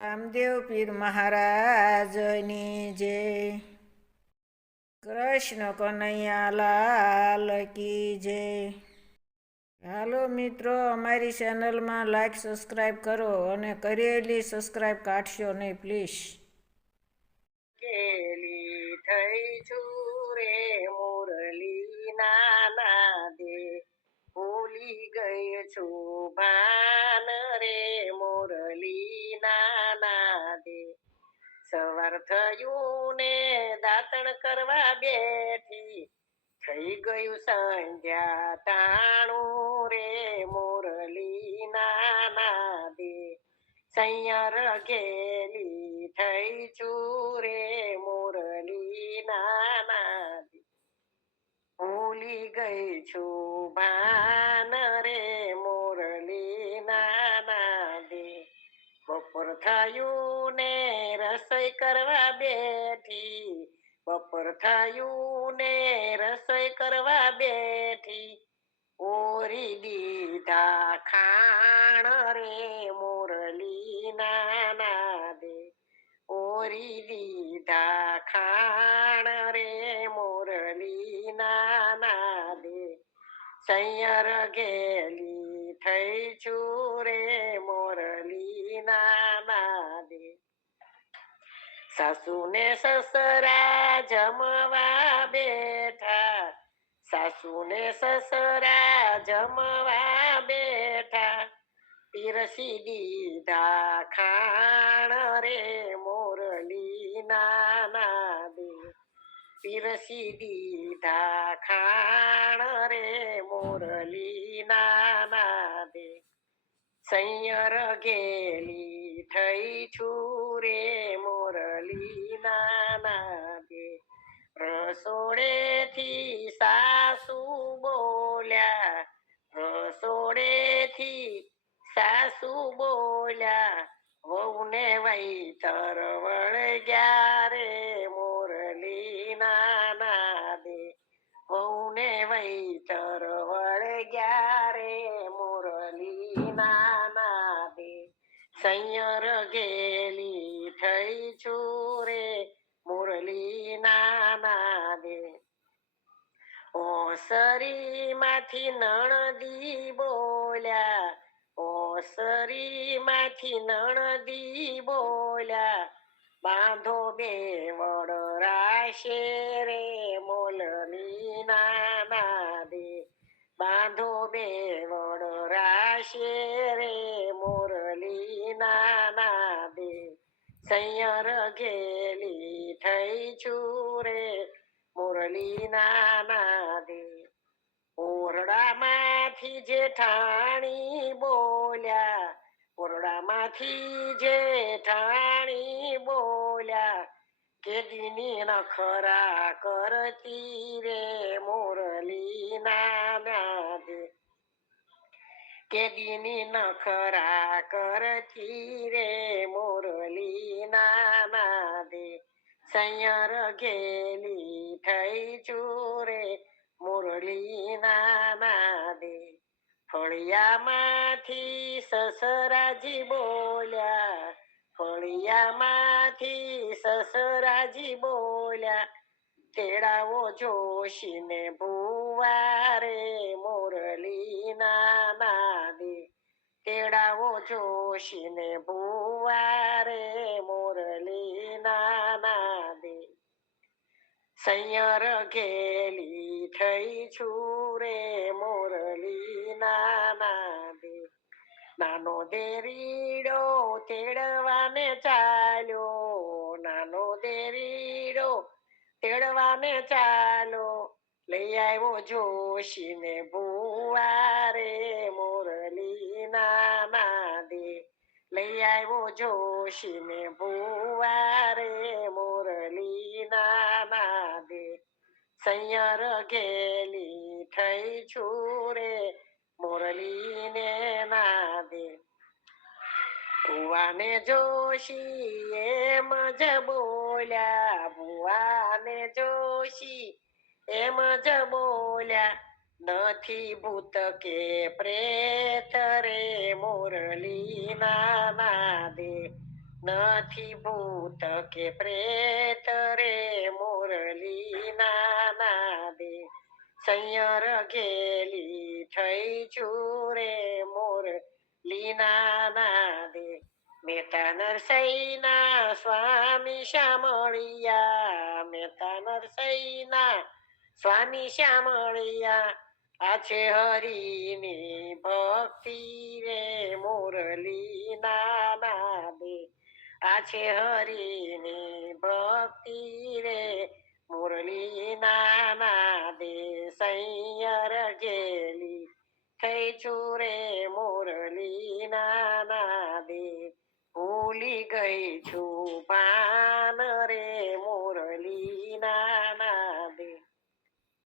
રામદેવ પીર મહારાજની જય. કૃષ્ણ કનૈયા લાલ કી જય. હાલો મિત્રો, અમારી ચેનલમાં લાઈક સબસ્ક્રાઈબ કરો અને કરેલી સબસ્ક્રાઈબ કાઢશો નહીં પ્લીઝ. કેલી થઈ છું રે મુરલી નાના દે, ભૂલી ગઈ છું ભાન રે મુરલી નાના દે. સવાર થયું ને દાંતણ કરવા બેઠી, થઈ ગયું સંધ્યા ટાણું રે મુરલી નાના દે. સૈયર ગેલી થઈ છું રે મુરલી નાના દે, ભૂલી ગઈ છું ભાન રે મુરલી નાના દે. બપોર થયું ને રસોઈ કરવા બેઠી, બપોર થયું ને રસોઈ કરવા બેઠી, ઓરી દીધા ખાણ રે મુરલી નાના દે, ઓરી દીધા ખાણ રે મુરલી નાના દે. સૈયર ગેલી થઈ છું રે મુરલી નાના દે. સાસુ ને સસરા જમવા બેઠા, સાસુ ને સસરા જમવા બેઠા, પીરસી દીધા ખાણ રે મુરલી નાના દે, પીરસી દીધા ખાણ રે મુરલી નાના દે. સૈયર ગેલી થઈ છું રે મુરલી નાના દે. રસોડેથી સાસુ બોલ્યા, રસોડેથી સાસુ બોલ્યા, વહુને વૈતર વળગ્યા રે મુરલી નાના દે, વહુને વૈતર વળગ્યા રે મુરલી નાના દે. સૈયર ગેલી થઈ છું રે મુરલી નાના દે. ઓસરી માંથી નણદી બોલ્યા, ઓસરી માંથી નણદી બોલ્યા, બાંધો બે વડ રાશે રે મુરલી નાના દે, બાંધો બે વડ રાશે રે મુરલી નાના દે. સૈયર ગેલી થઈ છું રે મુરલી નાના દે. ઓરડામાંથી જેઠાણી બોલ્યા, ઓરડામાંથી જેઠાણી બોલ્યા, કેદીની નખરા કરતી રે મુરલી નાના દે, કેદીની નખરા કરતી રે મુરલી નાના દે. સૈયર ગેલી થઈ છું રે મુરલી નાના દે. ફળિયામાંથી સસરાજી બોલ્યા, ફળિયામાંથી સસરાજી બોલ્યા, તેડાવો જોશીને ભુવા રે મુરલી નાના દે, તેડાવો જોશીને ભુવા રે મુરલી નાના દે. સૈયર ગેલી થઈ છું રે મુરલી નાના દે. નાનો દેરીડો તેડવાને ચાલ્યો, નાનો દેરીડો તેડવાને ચાલો, લઈ આવ્યો જોશીને ભુવા રે મુરલી નાના દે, લઈ આવ્યો જોશીને ભુવા રે મુરલી નાના દે. સૈયર ગેલી થઈ છું રે મુરલી ને ના દે. ભુવાને જોશી એમ જ બોલ્યા, ભુવાને જોશી એમ જ બોલ્યા, નથી ભૂત કે પ્રેત રે મુરલી નાના દે, નથી ભૂત કે પ્રેત રે મુરલી નાદે સૈયર ઘેલી થઈ ચૂરે મુરલી નાદે મેતા નરસૈના સ્વામી શ્યામળિયા મેતા નરસૈના સ્વામી શ્યામળિયા આ છે હરિની ભક્તિ રે મુરલી નાદે આ છે હરિની ભક્તિ રે મુરલી નાદે સૈયર ઘેલી થઈ ચૂરે મુરલી નાદે ભૂલી ગઈ છું ભાન રે